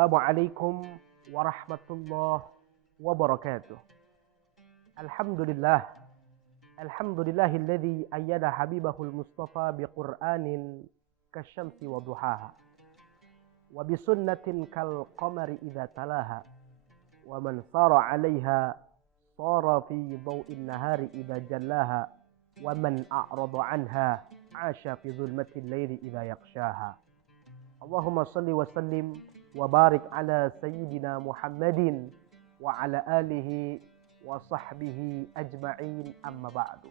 Assalamualaikum warahmatullahi wabarakatuh. Alhamdulillah. Alhamdulillahilladzi ayyada habibahul mustafa biqur'anin kasyamsi wa duhaha. Wa bisunnatin kal qamari idza talaha. Wa man sara 'alaiha sara fi dhaw'in nahari idza jallaha. Wa man a'rada 'anha 'asha fi dhulmatil laili idza yaghshaha. Allahumma salli wa sallim wa barik ala sayyidina Muhammadin wa ala alihi wa sahbihi ajma'in, amma ba'du.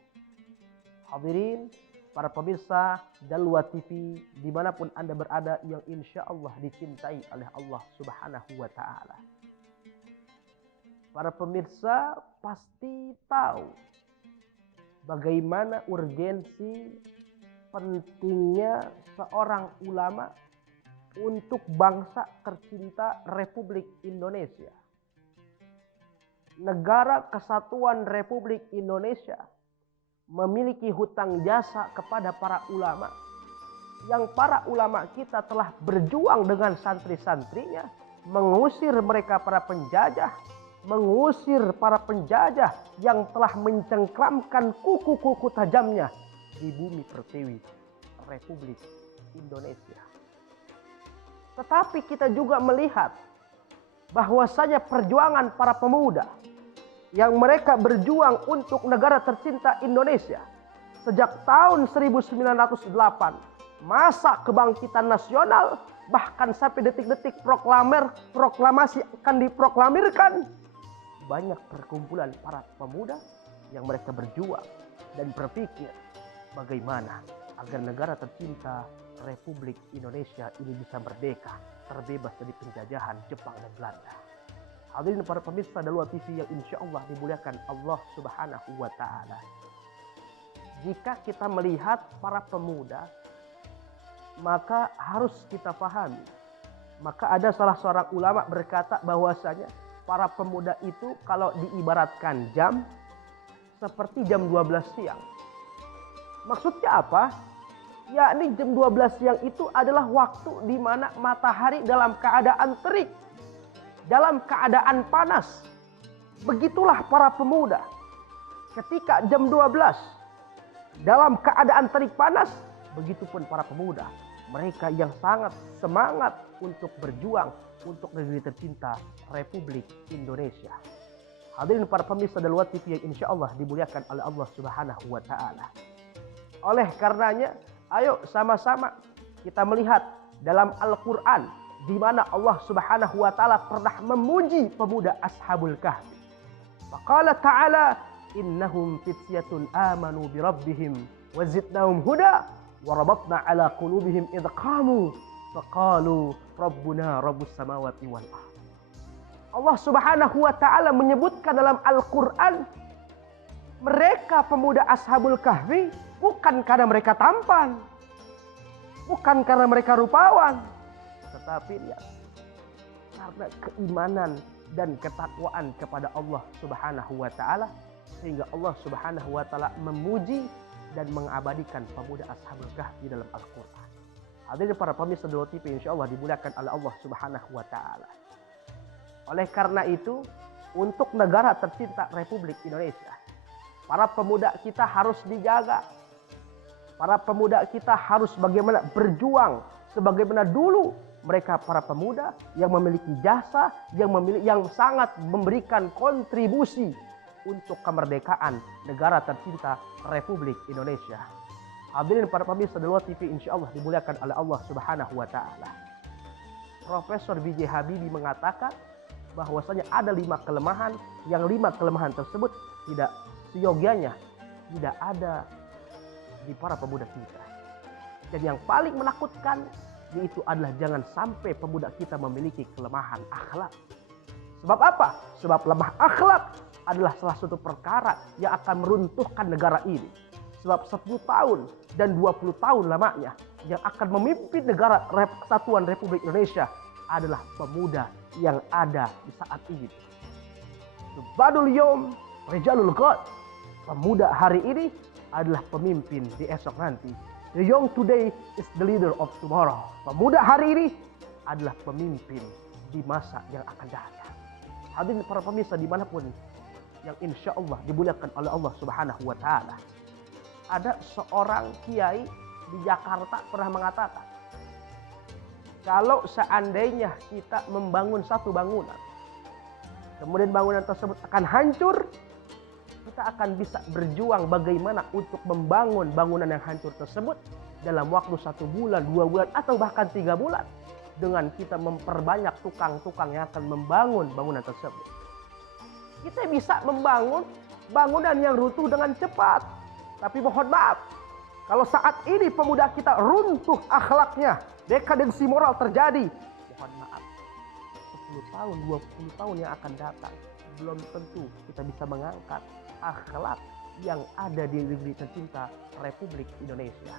Hadirin, para pemirsa Dalwa TV dimanapun Anda berada yang insya Allah dicintai oleh Allah Subhanahu wa ta'ala. Para pemirsa pasti tahu bagaimana urgensi pentingnya seorang ulama untuk bangsa tercinta Republik Indonesia. Negara Kesatuan Republik Indonesia memiliki hutang jasa kepada para ulama, yang para ulama kita telah berjuang dengan santri-santrinya mengusir mereka para penjajah, mengusir para penjajah yang telah mencengkramkan kuku-kuku tajamnya di bumi pertiwi Republik Indonesia. Tetapi kita juga melihat bahwasanya perjuangan para pemuda yang mereka berjuang untuk negara tercinta Indonesia sejak tahun 1908, masa kebangkitan nasional, bahkan sampai detik-detik proklamasi akan diproklamirkan, banyak perkumpulan para pemuda yang mereka berjuang dan berpikir bagaimana agar negara tercinta Republik Indonesia ini bisa merdeka, terbebas dari penjajahan Jepang dan Belanda. Hadirin para pemirsa Dalwa TV yang insya Allah dimuliakan Allah Subhanahu wa ta'ala. Jika kita melihat para pemuda, maka harus kita pahami. Maka ada salah seorang ulama berkata bahwasanya para pemuda itu kalau diibaratkan jam seperti jam 12 siang. Maksudnya apa? Yakni jam 12 siang itu adalah waktu di mana matahari dalam keadaan terik, dalam keadaan panas. Begitulah para pemuda. Ketika jam 12 dalam keadaan terik panas, begitupun para pemuda. Mereka yang sangat semangat untuk berjuang untuk negeri tercinta Republik Indonesia. Hadirin para pemirsa Dalwa TV yang insya Allah dimuliakan oleh Allah Subhanahu wa ta'ala. Oleh karenanya, ayo sama-sama kita melihat dalam Al-Quran di mana Allah Subhanahu wa ta'ala pernah memuji pemuda Ashabul Kahfi. Faqala ta'ala innahum fityatun amanu bi rabbihim wa zidnahum huda wa rabatna ala qulubihim idh qamu faqalu rabbuna rabbus samawati wal ardh. Allah Subhanahu wa ta'ala menyebutkan dalam Al-Quran mereka pemuda Ashabul Kahfi bukan karena mereka tampan, bukan karena mereka rupawan, tetapi ya, karena keimanan dan ketakwaan kepada Allah Subhanahu wa ta'ala, sehingga Allah Subhanahu wa ta'ala memuji dan mengabadikan pemuda Ashabul Kahfi dalam Al-Quran. Hadirin para pemirsa Dalwa TV insya Allah dimuliakan oleh Allah Subhanahu wa ta'ala. Oleh karena itu, untuk negara tercinta Republik Indonesia, para pemuda kita harus dijaga. Para pemuda kita harus bagaimana berjuang sebagaimana dulu mereka para pemuda yang memiliki jasa, yang sangat memberikan kontribusi untuk kemerdekaan negara tercinta Republik Indonesia. Hadirin para pemirsa Dalwa TV insya Allah dimuliakan oleh Allah Subhanahu wa ta'ala. Profesor B.J. Habibie mengatakan bahwasanya ada 5 kelemahan, yang 5 kelemahan tersebut tidak seyogianya tidak ada di para pemuda kita. Dan yang paling menakutkan yaitu adalah jangan sampai pemuda kita memiliki kelemahan akhlak. Sebab apa? Sebab lemah akhlak adalah salah satu perkara yang akan meruntuhkan negara ini. Sebab 10 tahun dan 20 tahun lamanya yang akan memimpin negara Kesatuan Republik Indonesia adalah pemuda yang ada di saat ini. Subadul Yom Rijalul Ghad. Pemuda hari ini adalah pemimpin di esok nanti. The young today is the leader of tomorrow. Pemuda hari ini adalah pemimpin di masa yang akan datang. Hadirin para pemirsa dimanapun yang insya Allah dimuliakan oleh Allah Subhanahu wa Ta'ala. Ada seorang kiai di Jakarta pernah mengatakan, kalau seandainya kita membangun satu bangunan, kemudian bangunan tersebut akan hancur, kita akan bisa berjuang bagaimana untuk membangun bangunan yang hancur tersebut dalam waktu 1 bulan, 2 bulan, atau bahkan 3 bulan. Dengan kita memperbanyak tukang-tukang yang akan membangun bangunan tersebut. Kita bisa membangun bangunan yang runtuh dengan cepat. Tapi mohon maaf, kalau saat ini pemuda kita runtuh akhlaknya, dekadensi moral terjadi, mohon maaf, 10 tahun, 20 tahun yang akan datang, belum tentu kita bisa mengangkat akhlak yang ada di negeri tercinta Republik Indonesia.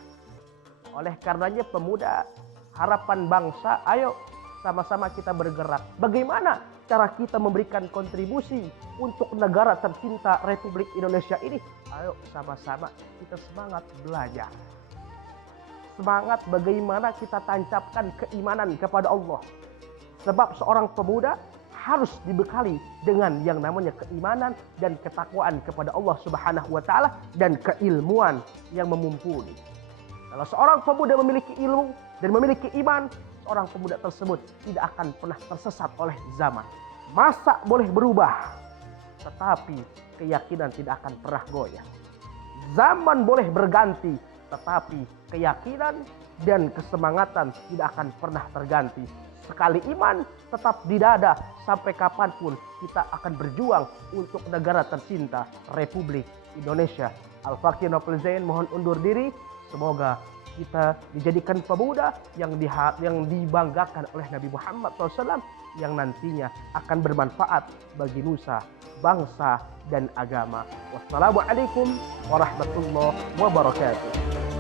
Oleh karenanya pemuda, harapan bangsa, ayo sama-sama kita bergerak. Bagaimana cara kita memberikan kontribusi untuk negara tercinta Republik Indonesia ini? Ayo sama-sama kita semangat belajar. Semangat bagaimana kita tancapkan keimanan kepada Allah. Sebab seorang pemuda harus dibekali dengan yang namanya keimanan dan ketakwaan kepada Allah Subhanahu wa Ta'ala dan keilmuan yang memumpuni. Kalau seorang pemuda memiliki ilmu dan memiliki iman, seorang pemuda tersebut tidak akan pernah tersesat oleh zaman. Masa boleh berubah, tetapi keyakinan tidak akan pernah goyah. Zaman boleh berganti, tetapi keyakinan dan kesemangatan tidak akan pernah terganti. Sekali iman tetap di dada, sampai kapanpun kita akan berjuang untuk negara tercinta Republik Indonesia. Al-Fakir Nofal Zain mohon undur diri. Semoga kita dijadikan pemuda yang dibanggakan oleh Nabi Muhammad SAW, yang nantinya akan bermanfaat bagi nusa, bangsa, dan agama. Wassalamualaikum warahmatullahi wabarakatuh.